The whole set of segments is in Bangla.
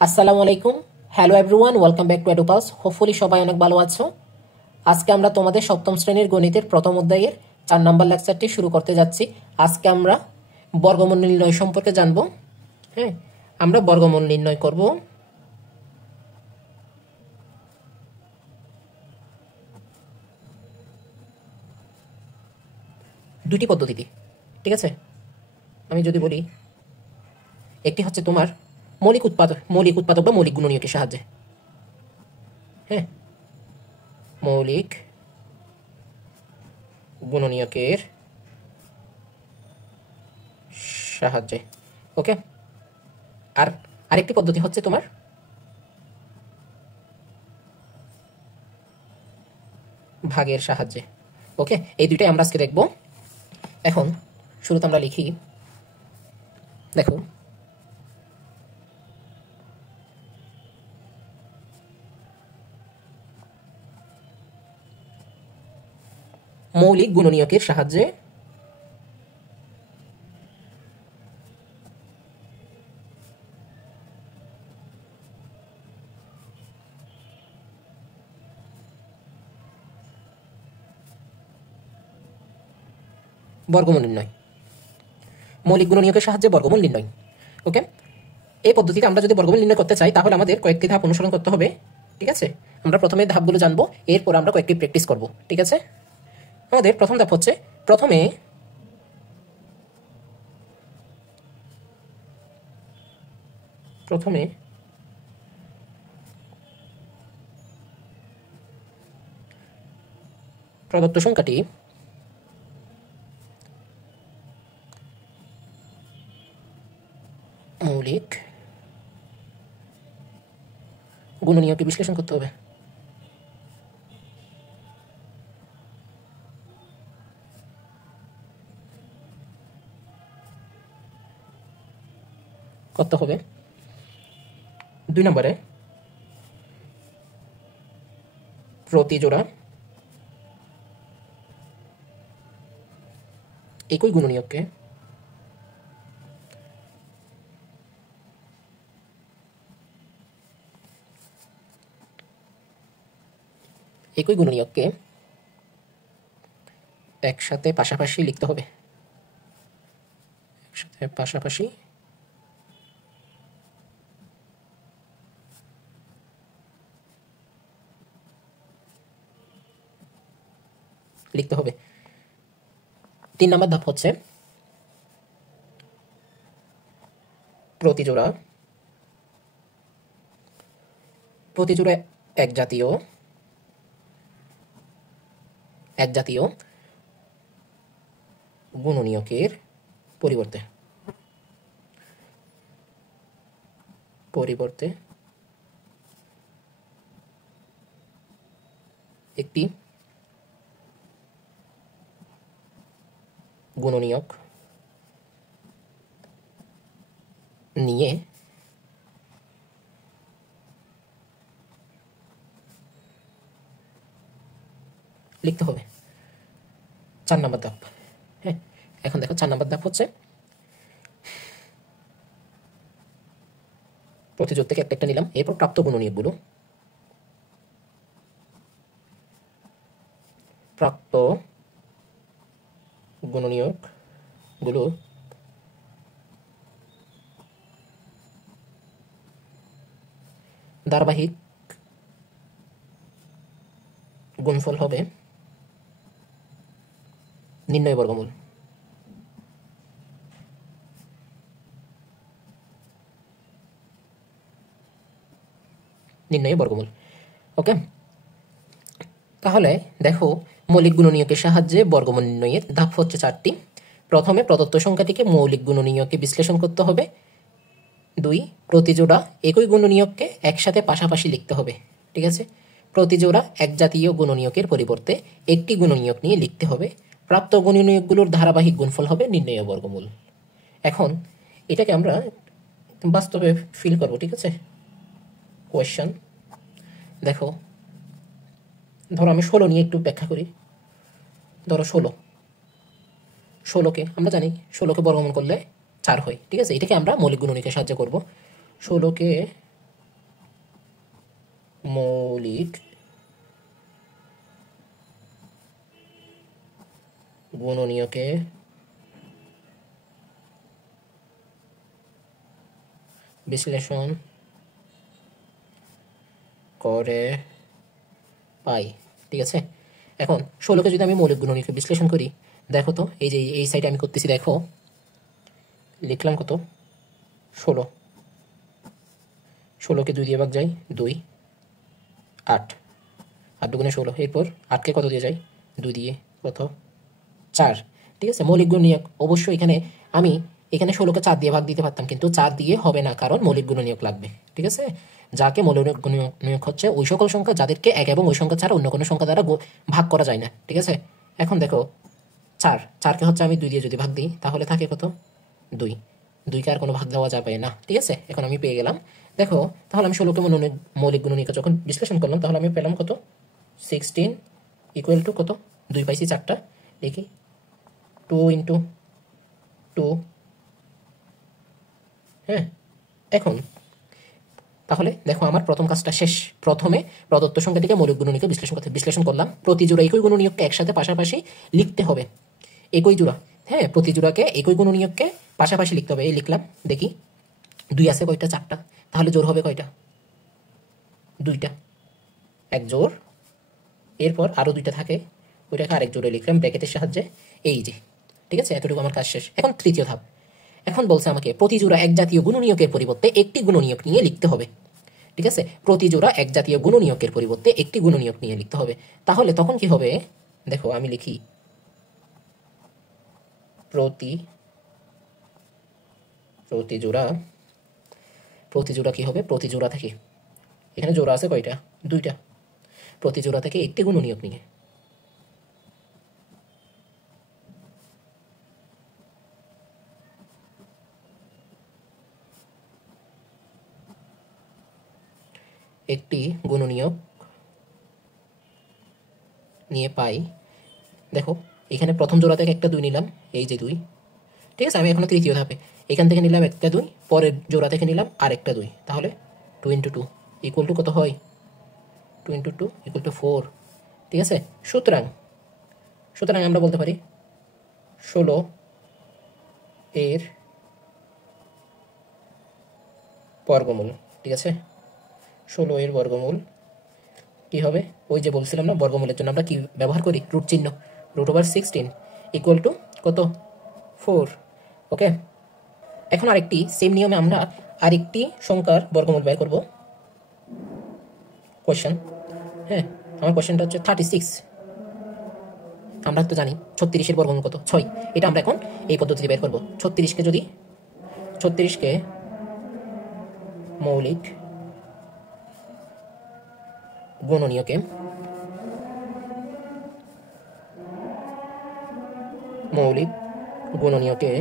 আসসালামু আলাইকুম। Hello everyone, welcome back to Edupass. Hopefully সবাই অনেক ভালো আছো। আজকে আমরা তোমাদের সপ্তম শ্রেণীর গণিতের প্রথম অধ্যায়ের 4 নম্বর লেকচারটি শুরু করতে যাচ্ছি। আজকে আমরা বর্গমূল নির্ণয় সম্পর্কে জানবো। হ্যাঁ, আমরা বর্গমূল নির্ণয় করব। দুটি পদ্ধতিতে, ঠিক আছে। আমি যদি বলি, একটি হচ্ছে তোমার মৌলিক উৎপাদক বা মৌলিক গুণনীয়কের সাহায্যে। হ্যাঁ, মৌলিক গুণনীয়কের সাহায্যে। ওকে, আর আরেকটি পদ্ধতি হচ্ছে তোমার ভাগের সাহায্যে। ওকে, এই দুইটাই আমরা আজকে দেখব। এখন শুরুতে আমরা লিখি, দেখো মৌলিক গুণনীয়কের সাহায্যে বর্গমূল নির্ণয়। মৌলিক গুণনীয়কের সাহায্যে বর্গমূল নির্ণয়। ওকে, এই পদ্ধতিতে আমরা যদি বর্গমূল নির্ণয় করতে চাই তাহলে আমাদের কয়েকটি ধাপ অনুসরণ করতে হবে। ঠিক আছে, আমরা প্রথমে ধাপগুলো জানবো, এরপর আমরা কয়েকটি প্র্যাকটিস করব। ঠিক আছে, আমাদের প্রথম ধাপ হচ্ছে প্রথমে প্রদত্ত সংখ্যাটি মৌলিক গুণনীয়কে বিশ্লেষণ করতে হবে। দুই নম্বরে প্রতি জোড়া একই গুণনীয়ককে একসাথে পাশাপাশি লিখতে হবে। একসাথে পাশাপাশি লিখতে হবে। 3 নম্বর ধাপ হচ্ছে প্রতি জোড়া এক জাতীয় গুণনীয়কের পরিবর্তে একটি গুণনীয়ক নিয়ে লিখতে হবে। 4 নম্বর ধাপ। হ্যাঁ, এখন দেখো 4 নম্বর ধাপ হচ্ছে প্রতিজোড় থেকে একটা নিলাম, এরপর প্রাপ্ত গুণনীয়কগুলো ধারাবাহিক গুণফল হবে নির্ণয় বর্গমূল। ওকে, তাহলে দেখো মৌলিক গুণনীয়কের সাহায্যে বর্গমূল নির্ণয়ের ধাপ হচ্ছে 4টি। প্রথমে প্রদত্ত সংখ্যাটিকে মৌলিক গুণনীয়কে বিশ্লেষণ করতে হবে। 2, প্রতি জোড়া একই গুণনীয়ককে একসাথে পাশাপাশি লিখতে হবে। ঠিক আছে, প্রতি জোড়া এক জাতীয় গুণনীয়কের পরিবর্তে একটি গুণনীয়ক নিয়ে লিখতে হবে। প্রাপ্ত গুণনীয়কগুলোর ধারাবাহিক গুণফল হবে নির্ণয় বর্গমূল। এখন এটাকে আমরা বাস্তবে ফিল করব। ঠিক আছে, কোয়েশ্চন দেখো, ধরো আমি 16 নিয়ে একটু ব্যাখ্যা করি। ধরো 16কে আমরা জানি 16কে বর্গমূল করলে 4 হয়। ঠিক আছে, এটাকে আমরা মৌলিক গুণনীয়কের সাহায্যে করব। 16কে মৌলিক গুণনীয়কে বিশ্লেষণ করে পাই। ঠিক আছে, এখন 16কে যদি আমি মৌলিক গুণনীয়কে বিশ্লেষণ করি, দেখো তো এই যে এই সাইডে আমি করতেছি, দেখো লিখলাম কত 16, 16কে 2 দিয়ে ভাগ যায় 2, 8, 8 দুগুণে 16, এরপর 8কে কত দিয়ে যায় 2 দিয়ে, কত 4। ঠিক আছে, মৌলিক গুণনীয়ক অবশ্যই আমি এখানে 16কে 4 দিয়ে ভাগ দিতে পারতাম, কিন্তু 4 দিয়ে হবে না, কারণ মৌলিক গুণনীয়ক লাগবে। ঠিক আছে, যাকে মৌলিক গুণনীয়ক হচ্ছে ওই সকল সংখ্যা যাদেরকে 1 এবং ওই সংখ্যা ছাড়া অন্য কোনো সংখ্যা দ্বারা ভাগ করা যায় না। ঠিক আছে, এখন দেখো 4কে হচ্ছে আমি 2 দিয়ে যদি ভাগ দিই তাহলে থাকে কত 2, 2কে আর কোনো ভাগ দেওয়া যাবে না। ঠিক আছে, এখন আমি পেয়ে গেলাম। দেখো তাহলে আমি 16কে মৌলিক গুণনীয়ক যখন বিশ্লেষণ করলাম তাহলে আমি পেলাম কত 16 ইকুয়াল টু কত 2 পাইছি 4টা, দেখি 2 ইন্টু 2। হ্যাঁ, এখন তাহলে দেখো আমার প্রথম কাজটা শেষ। প্রথমে প্রদত্ত সংখ্যাটিকে মৌলিক গুণনীয়কে বিশ্লেষণ করলাম। প্রতি জোড়া একই গুণনীয়ককে একসাথে পাশাপাশি লিখতে হবে। একই জোড়া, হ্যাঁ, প্রতি জোড়াকে একই গুণনীয়ককে পাশাপাশি লিখতে হবে। এই লিখলাম, দেখি 2 আছে কয়টা 4টা, তাহলে জোর হবে কয়টা 2টা, এক জোর, এরপর আরো 2টা থাকে, ওইটাকে আরেক জোরে লিখলাম ব্র্যাকেটের সাহায্যে, এই যে। ঠিক আছে, এতটুকু আমার কাজ শেষ। এখন তৃতীয় ধাপ, এখন বলছে আমাকে প্রতি জোড়া এক জাতীয় গুণনীয়কের পরিবর্তে একটি গুণনীয়ক নিয়ে লিখতে হবে। ঠিক আছে, প্রতি জোড়া এক জাতীয় গুণনীয়কের পরিবর্তে একটি গুণনীয়ক নিয়ে লিখতে হবে। তাহলে তখন কি হবে, দেখো আমি লিখি প্রতি জোড়া কি হবে, প্রতি জোড়া থেকে, এখানে জোড়া আছে কয়টা 2টা, প্রতি জোড়া থেকে একটি গুণনীয়ক নিয়ে। একটি গুণনীয়ক নিয়ে পাই। দেখো এখানে প্রথম জোড়া থেকে একটা 2 নিলাম, এই যে 2। ঠিক আছে, আমি এখনো তৃতীয় ধাপে, এখান থেকে নিলাম একটা 2, পরের জোড়া থেকে নিলাম আরেকটা 2, তাহলে 2 ইন্টু 2 ইকুয়াল টু কত হয় 2 ইন্টু 2 ইকুয়াল টু 4। ঠিক আছে, সুতরাং আমরা বলতে পারি 16 এর বর্গমূল। ঠিক আছে, 16 এর বর্গমূল কি হবে, ওই যে বলছিলাম না, বর্গমূলের জন্য আমরা কি ব্যবহার করি, রুট চিহ্ন, √16 ইকুয়াল টু কত 4। ওকে, এখন আরেকটি সেম নিয়মে আমরা আরেকটি সংখ্যার বর্গমূল বের করব। কোশ্চেন, হ্যাঁ, আমার কোশ্চেনটা হচ্ছে 36। আমরা তো জানি 36-এর বর্গমূল কত 6। এটা আমরা এখন এই পদ্ধতিতে বের করব। 36কে মৌলিক গুণনীয়কে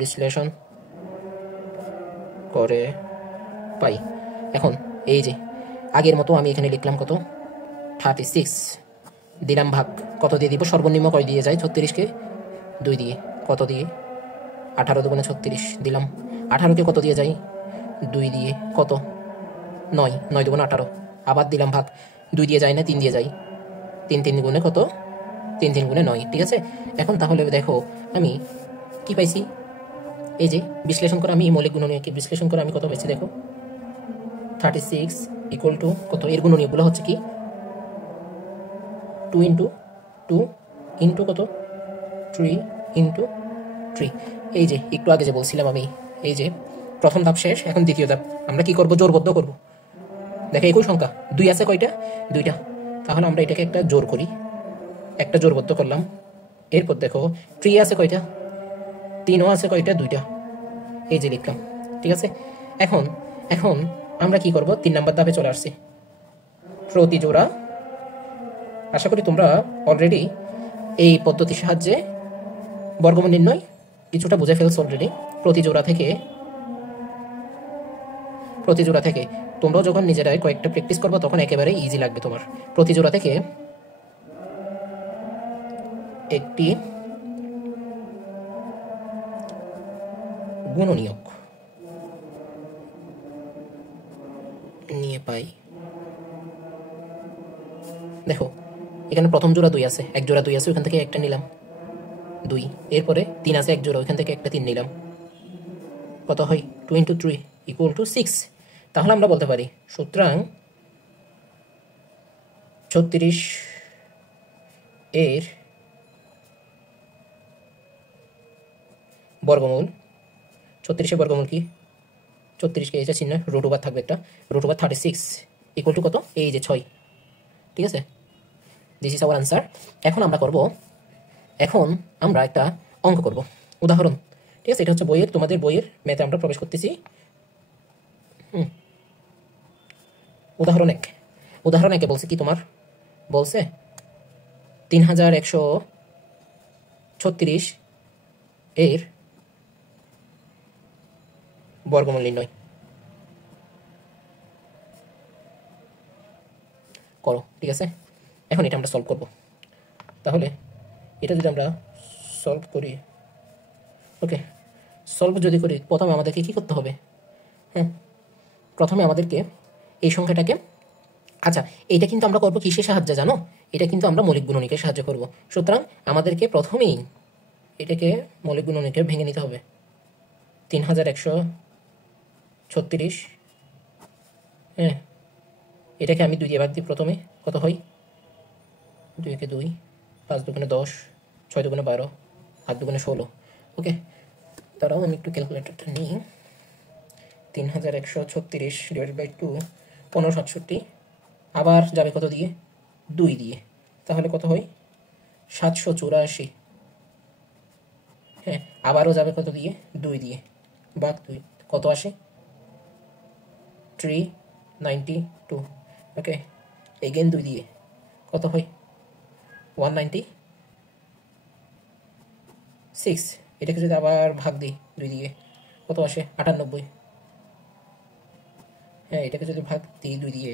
বিশ্লেষণ করে পাই। এখন এই যে আগের মতো আমি এখানে লিখলাম কত 36, দিলাম ভাগ, কত দিয়ে দিব, সর্বনিম্ন কয় দিয়ে যায় 36কে 2 দিয়ে, কত দিয়ে 18 দুগুণে 36 দিলাম, 18কে কত দিয়ে যায় 2 দিয়ে, কত 9, 9 দুগুণে 18, আবার দিলাম ভাগ, 2 দিয়ে যায় না 3 দিয়ে যায়, 3 গুণে কত 3 গুণে 9। ঠিক আছে, এখন তাহলে দেখো আমি কি পাইছি, এই যে বিশ্লেষণ করে আমি মৌলিক গুণনীয়কে বিশ্লেষণ করে আমি কত পাইছি, দেখো 36 ইকুয়াল টু কত, এর গুণনীয়কগুলো হচ্ছে কি 2 ইন্টু 2 ইন্টু কত 3 ইন্টু 3। এই যে একটু আগে যে বলছিলাম আমি, এই যে প্রথম ধাপ শেষ, এখন দ্বিতীয় ধাপ আমরা কি করব, জোরবদ্ধ করব। দেখো একই সংখ্যা 2 আছে কয়টা 2টা, তাহলে আমরা এটাকে একটা জোর করি, একটা জোরবদ্ধ করলাম। এরপর দেখো 3 আছে কয়টা 3ও আছে কয়টা 2টা, এই যে লিখলাম। ঠিক আছে, এখন আমরা কি করব, 3 নাম্বার ধাপে চলে আসছি। প্রতি জোড়া, আশা করি তোমরা অলরেডি এই পদ্ধতির সাহায্যে বর্গমূল নির্ণয় কিছুটা বুঝে ফেলছো অলরেডি। প্রতি জোড়া থেকে তোমরাও যখন নিজেরাই কয়েকটা প্র্যাকটিস করবে তখন একেবারে ইজি লাগবে তোমার। প্রতি জোড়া থেকে একটি গুণনীয়ক পাই, দেখো এখানে প্রথম জোড়া 2 আছে, এক জোড়া 2 আছে, ওখান থেকে একটা নিলাম 2, এরপরে 3 আছে এক জোড়া, ওইখান থেকে একটা 3 নিলাম, কত হয় 2 × 3 = 6। তাহলে আমরা বলতে পারি সুতরাং 36 এর বর্গমূল, 36 এর বর্গমূল কি 36 কে এটা চিহ্ন রুট ওভার থাকবে, একটা রুট ওভার 36 = কত, এই যে 6। ঠিক আছে, দিস ইজ আওয়ার আনসার। এখন আমরা একটা অঙ্ক করব, উদাহরণ। ঠিক আছে, এটা হচ্ছে বইয়ের, তোমাদের বইয়ের ম্যাথে আমরা প্রবেশ করতেছি। উদাহরণ একে বলছে কি, তোমার বলছে 3136 এর বর্গমূল নির্ণয় করো। ঠিক আছে, এখন এটা আমরা সলভ করব। তাহলে এটা যদি আমরা সলভ করি, ওকে, সলভ যদি করি, প্রথমে আমাদেরকে কি করতে হবে, প্রথমে আমাদেরকে এই সংখ্যাটাকে, আচ্ছা এইটা কিন্তু আমরা করবো কিসের সাহায্যে জানো, এটা কিন্তু আমরা মৌলিক গুণনীকের সাহায্যে করব। সুতরাং আমাদেরকে প্রথমেই এটাকে মৌলিক গুণনীকে ভেঙে নিতে হবে। 3136, এটাকে আমি 2 দিয়ে ভাগ দিই প্রথমে, কত হয় 2 × 2, 5 × 2 = 10, 6 × 2 = 12, 8 × 2 = 16। ওকে, তারাও আমি একটু ক্যালকুলেটরটা নিই। 3136 / 2 1567, আবার যাবে কত দিয়ে, 2 দিয়ে, তাহলে কত হয় 784। আবারও যাবে কত দিয়ে, 2 দিয়ে, ভাগ 2, কত আসে 392। ওকে, এগেন 2 দিয়ে, কত হয় 196। এটাকে যদি আবার ভাগ দিই 2 দিয়ে, কত আসে 98। এটাকে যদি ভাগ দিই 2 দিয়ে,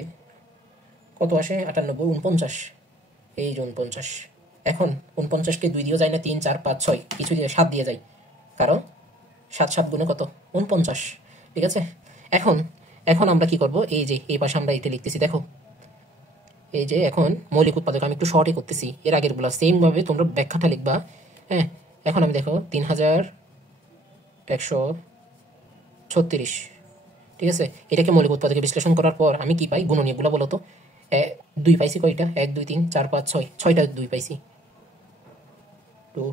কত আসে 98, 49, এই যে 49। এখন 49কে 2 দিয়েও যায় না, 3 4 5 6, কিছু দিয়ে 7 দিয়ে যায়, কারণ 7 7 গুণে কত 49। ঠিক আছে, এখন আমরা কি করব, এই যে এই পাশে আমরা এটা লিখতেছি, দেখো এই যে এখন মৌলিক উৎপাদক, আমি একটু শর্টই করতেছি, এর আগের গুলা সেম ভাবে তোমরা ব্যাখ্যাটা লিখবা। এখন আমি দেখো 3136, ঠিক আছে, এটাকে মৌলিক উৎপাদকে বিশ্লেষণ করার পর আমি কি পাই, গুণনীয়কগুলো বলো তো, 2 পাইছি কয়টা, 1 2 3 4 5 6, 6টা 2 পাইছি, 2,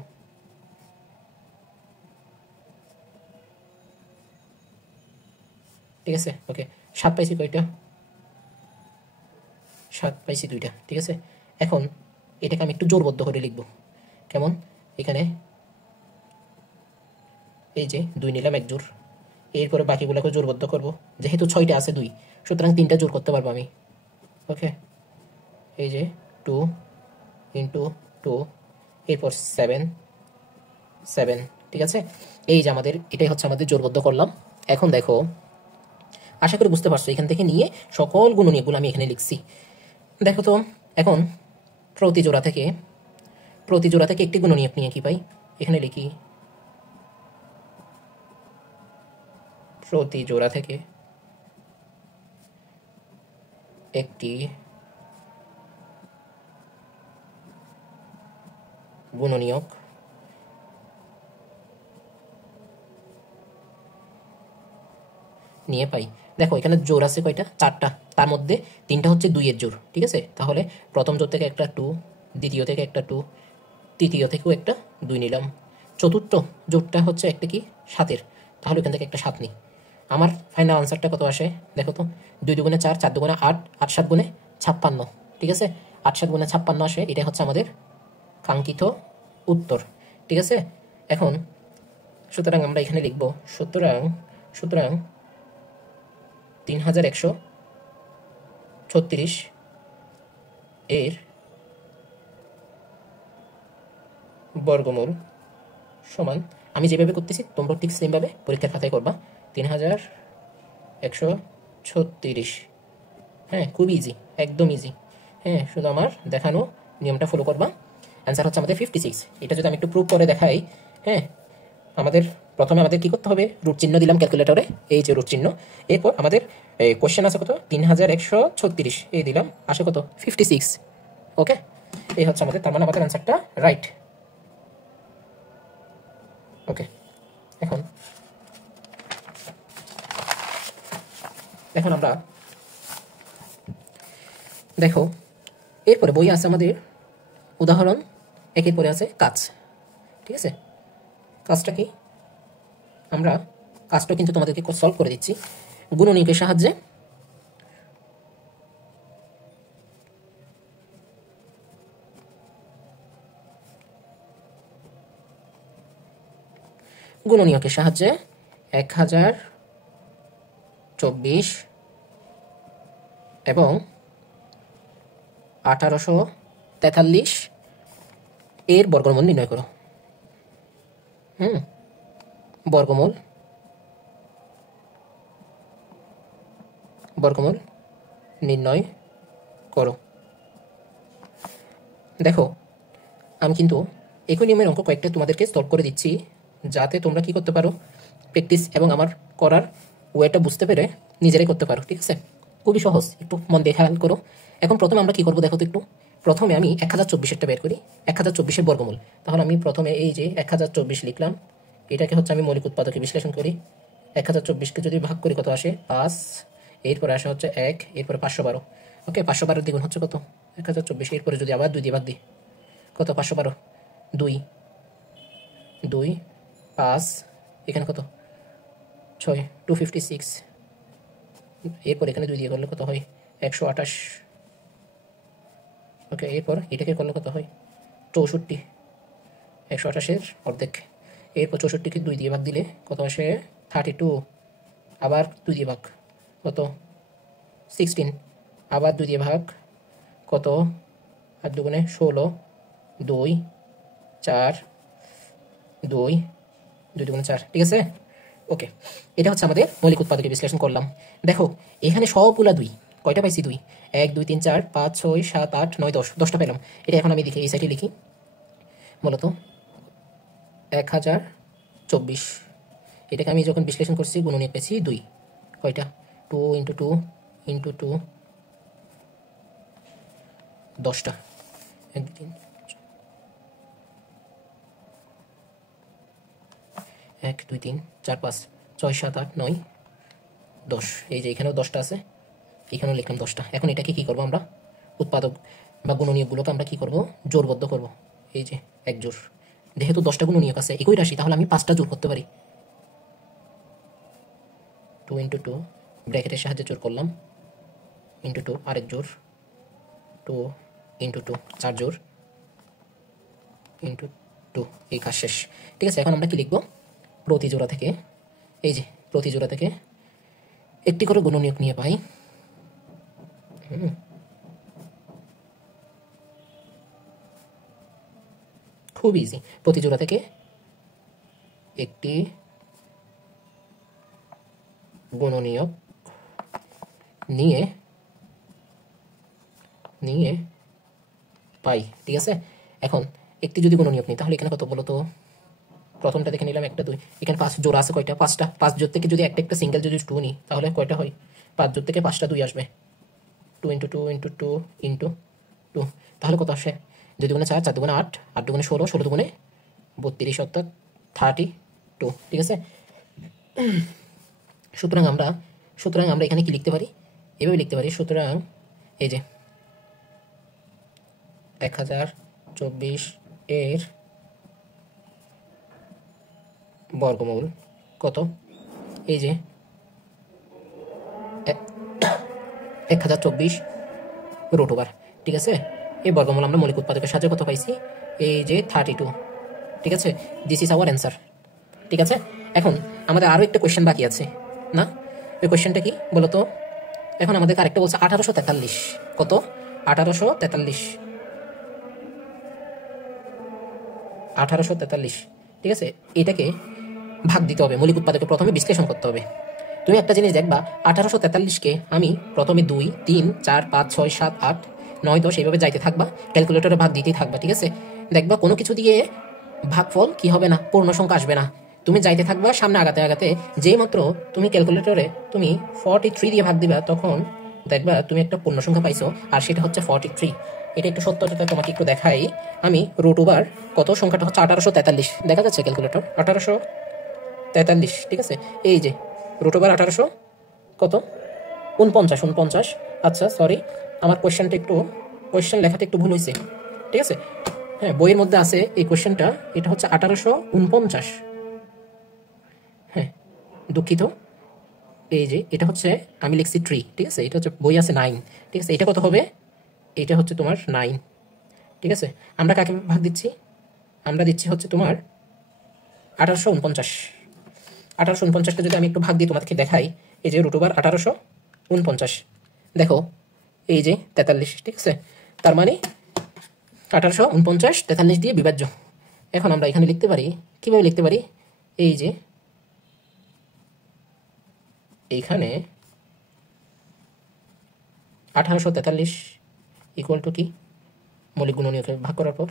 ঠিক আছে। ওকে, 7 পাইছি কয়টা, 7 পাইছি 2টা। ঠিক আছে, এখন এটাকে আমি একটু জোরবদ্ধ করে লিখব, কেমন, এখানে এই যে 2 নিলাম 1 জোর, এরপরে বাকিগুলোকে জোরবদ্ধ করব, যেহেতু 6টা আছে 2, সুতরাং 3টা জোর করতে পারবো আমি। ওকে, এই যে 2 × 2, এরপর 7 7। ঠিক আছে, এই যে আমাদের এটাই হচ্ছে আমাদের জোরবদ্ধ করলাম। এখন দেখো, আশা করি বুঝতে পারছো, এখান থেকে নিয়ে সকল গুণনীয়কগুলো আমি এখানে লিখছি। দেখো তো, এখন প্রতি জোড়া থেকে একটি গুণনীয়ক নিয়ে কি পাই, এখানে লিখি, প্রতি জোড়া থেকে একটি গুণনীয়ক নিয়ে পাই। দেখো এখানে জোর আছে কয়টা, 4টা, তার মধ্যে 3টা হচ্ছে 2 এর জোর। ঠিক আছে, তাহলে প্রথম জোর থেকে একটা 2, দ্বিতীয় থেকে একটা 2, তৃতীয় থেকেও একটা 2 নিলাম, চতুর্থ জোরটা হচ্ছে একটা কি 7-এর, তাহলে এখান থেকে একটা 7 নিই। আমার ফাইনাল আনসারটা কত আসে দেখো তো, 2 × 2 = 4, 4 × 2 = 8, 8 7 × 56। ঠিক আছে, 8 7 × 56 আসে, এটা হচ্ছে আমাদের কাঙ্ক্ষিত উত্তর। ঠিক আছে, এখন সুতরাং আমরা এখানে লিখব, সুতরাং 3136 এর বর্গমূল সমান, আমি যেভাবে করতেছি তোমরা ঠিক সেমভাবে পরীক্ষার খাতায় করবা, 3136। খুব ইজি, একদম ইজি। শুধু আমার দেখানো নিয়মটা ফলো করবা। অ্যান্সার হচ্ছে আমাদের 56। এটা যদি আমি একটু প্রুভ করে দেখাই, আমাদের প্রথমে আমাদের কি করতে হবে, রুট চিহ্ন দিলাম ক্যালকুলেটরে, এই যে রুট চিহ্ন। এরপর আমাদের কোশ্চেন আছে কত, 3136, এই দিলাম, আসে কত 56। ওকে, এই হচ্ছে আমাদের, তার মানে আমাদের অ্যান্সারটা রাইট। ওকে, এখন আমরা দেখো, এরপরে বই আছে আমাদের উদাহরণ একের পরে আছে কাজ। ঠিক আছে, কাজটা কি, আমরা কাজটা কিন্তু তোমাদেরকে সলভ করে দিচ্ছি গুণনীয়কের সাহায্যে। গুণনীয়কের সাহায্যে 1024 এবং 1843 এর বর্গমূল নির্ণয় করো। বর্গমূল নির্ণয় করো। দেখো, আমি কিন্তু একই নিয়মের অঙ্ক কয়েকটা তোমাদেরকে সলভ করে দিচ্ছি, যাতে তোমরা কি করতে পারো, প্র্যাকটিস এবং আমার করার ওয়েটা বুঝতে পেরে নিজেরাই করতে পারো। ঠিক আছে, খুবই সহজ, একটু মন দিয়ে খেয়াল করো। এখন প্রথমে আমরা কি করবো দেখো তো একটু। প্রথমে আমি 1024-এরটা বের করি, 1024-এর বর্গমূল। তাহলে আমি প্রথমে এই যে 1024 লিখলাম, এটাকে হচ্ছে আমি মৌলিক উৎপাদকে বিশ্লেষণ করি। 1024-কে যদি ভাগ করি কত আসে, 5, এরপরে আসে হচ্ছে 1, এরপরে 512। ওকে, 512 দ্বিগুণ হচ্ছে কত, 1024, এরপরে যদি আবার 2 দিয়ে ভাগ দিই, কত 512, 2, 5, এখানে কত 6, 256, এরপর এখানে 2 দিয়ে করলে কত হয়, 128। ওকে, এরপর এটাকে করলে কত হয়, 64, 128-এর অর্ধেক। এরপর 64-কে 2 দিয়ে ভাগ দিলে কত আসে, 32, আবার 2 দিয়ে ভাগ কত, 16, আবার 2 দিয়ে ভাগ কত, 8 দুগুণে 16, 2, 4, 2, 2 দুগুণে 4। ঠিক আছে, ওকে, এটা হচ্ছে আমাদের মৌলিক উৎপাদকে বিশ্লেষণ করলাম। দেখো এখানে সবগুলা 2, কয়টা পাইছি, 2, 1, 2, 3, 4, 5, 6, 7, 8, 9, 10, 10টা পেলাম। এটা এখন আমি দেখি এই সাইডে লিখি, মূলত 1024, এটাকে আমি যখন বিশ্লেষণ করছি গুণনীয়ক পেয়েছি 2, কয়টা, 2 × 2 × 2, 10টা, 1, 2, 3, 1, 2, 3, 4, 5, 6, 7, 8, 9, 10, এই যে এখানেও 10টা আছে, এখানেও লিখলাম 10টা। এখন এটাকে কি করবো আমরা, উৎপাদক বা গুণনীয়কগুলোকে আমরা কি করব, জোরবদ্ধ করব। এই যে 1 জোর, যেহেতু 10টা গুণনীয়ক আছে একই রাশি, তাহলে আমি 5টা জোর করতে পারি। 2 × 2 ব্র্যাকেটের সাহায্যে জোর করলাম, × 2 আরেক জোর, 2 × 2 4 জোর, × 2, এই কাজ শেষ। ঠিক আছে, এখন আমরা কি লিখব, প্রতি জোড়া থেকে, এই যে প্রতি জোড়া থেকে একটি করে গুণনীয়ক নিয়ে পাই। খুব ইজি, প্রতি জোড়া থেকে একটি গুণনীয়ক নিয়ে পাই। ঠিক আছে, এখন একটি যদি গুণনীয়ক নিই তাহলে এখানে কত বলো তো, প্রথমটা দেখে নিলাম 1, 2, এখানে 5 জোড়া আছে, কয়টা, 5টা। 5 জোড় থেকে যদি একটা সিঙ্গেল যদি 2 নিই তাহলে কয়টা হয়, 5 জোড় থেকে 5টা 2 আসবে, 2 × 2 × 2 × 2, তাহলে কত আসে, 2 দুগুণে 4, 4 দুগুণে 8, 8 দুগুণে 16, 16 দুগুণে 32, অর্থাৎ 32। ঠিক আছে, সুতরাং আমরা এখানে কি লিখতে পারি, এভাবে লিখতে পারি। সুতরাং এই যে 1024 এর বর্গমূল কত, এই যে 1024 √। ঠিক আছে, এই বর্গমূল আমরা মৌলিক উৎপাদকের সাহায্যে কত পাইছি, এই যে 32। ঠিক আছে, দিস ইজ আওয়ার অ্যান্সার। ঠিক আছে, এখন আমাদের আরও একটা কোয়েশ্চেন বাকি আছে না, ওই কোয়েশ্চেনটা কি বলতো, এখন আমাদের আরেকটা বলছে 1843, কত, 1843। ঠিক আছে, এটাকে ভাগ দিতে হবে, মৌলিক উৎপাদকে প্রথমে বিশ্লেষণ করতে হবে। তুমি একটা জিনিস দেখবা, 1843-কে আমি প্রথমে 2, 3, 4, 5, 6, 7, 8, 9, 10 এইভাবে যাইতে থাকবা, ক্যালকুলেটরে ভাগ দিতেই থাকবা। ঠিক আছে, দেখবা কোনো কিছু দিয়ে ভাগফল কি হবে না, পূর্ণ সংখ্যা আসবে না। তুমি যাইতে থাকবা সামনে আগাতে আগাতে, যেই মাত্র তুমি ক্যালকুলেটরে তুমি 43 দিয়ে ভাগ দিবা, তখন দেখবা তুমি একটা পূর্ণ সংখ্যা পাইছো, আর সেটা হচ্ছে 43। এটা একটু সত্যতা তোমাকে একটু দেখাই। আমি রুট ওভার কত সংখ্যাটা হচ্ছে 1843, দেখা যাচ্ছে ক্যালকুলেটর 1843, ঠিক আছে। এই যে রুট ওভার 1800 কত 49। আচ্ছা সরি, আমার কোয়েশ্চেন লেখাটা একটু ভুল হয়েছে, ঠিক আছে। হ্যাঁ, বইয়ের মধ্যে আছে এই কোয়েশ্চেনটা, এটা হচ্ছে 1849। হ্যাঁ দুঃখিত, এই যে এটা হচ্ছে আমি লিখছি 3, ঠিক আছে। এটা হচ্ছে বই আছে 9, ঠিক আছে। এটা কত হবে? এটা হচ্ছে তোমার 9, ঠিক আছে। আমরা কাকে ভাগ দিচ্ছি? আমরা দিচ্ছি হচ্ছে তোমার 1849। 1849টা যদি আমি একটু ভাগ দিয়ে তোমাকে দেখাই, এই যে রুট ওভার 1849, দেখো এই যে 43, ঠিক আছে। তার মানে 1849 43 দিয়ে বিভাজ্য। এখন আমরা এখানে লিখতে পারি, কিভাবে লিখতে পারি? এই যে এইখানে 1843 ইকুয়াল টু কি, মৌলিক গুণনীয়কে ভাগ করার পর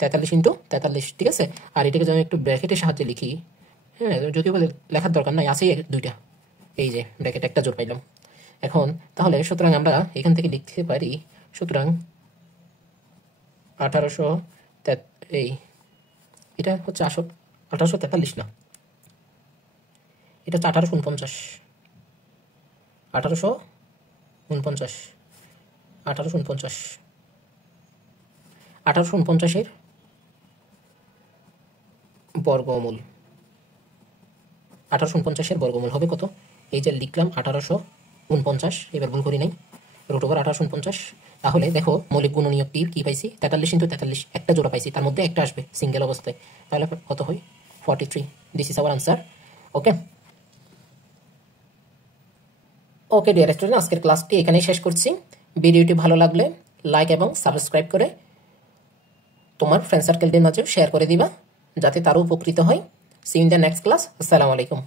43 ইন্টু 43, ঠিক আছে। আর এটাকে যদি আমি একটু ব্র্যাকেটের সাহায্যে লিখি, হ্যাঁ যদিও লেখার দরকার নাই, আছে দুইটা, এই যে ব্র্যাকেট একটা জোর পাইলাম। এখন তাহলে সুতরাং আমরা এখান থেকে লিখতে পারি, সুতরাং 1800 এই এটা হচ্ছে 1843 না, এটা হচ্ছে 1849। 1849 বর্গমূল, 1849 বর্গমূল হবে কত? এই যে লিখলাম 1849, এবার ভুল করি নাই, রুট ওভার 1849। তাহলে দেখো মৌলিক গুণনীয়কটি কি পাইছি? 43 ইন্টু 43, একটা জোড়া পাইছি, তার মধ্যে একটা আসবে সিঙ্গেল অবস্থায়, তাহলে কত হয়? 43। This is our answer. Okay okay dear student, আজকের ক্লাসটি এখানেই শেষ করছি। ভিডিওটি ভালো লাগলে লাইক এবং সাবস্ক্রাইব করে তোমার ফ্রেন্ড সার্কেলদের মাঝেও শেয়ার করে দিবা, যাতে তারও উপকৃত হয়। See in the next class. আসসালামু আলাইকুম।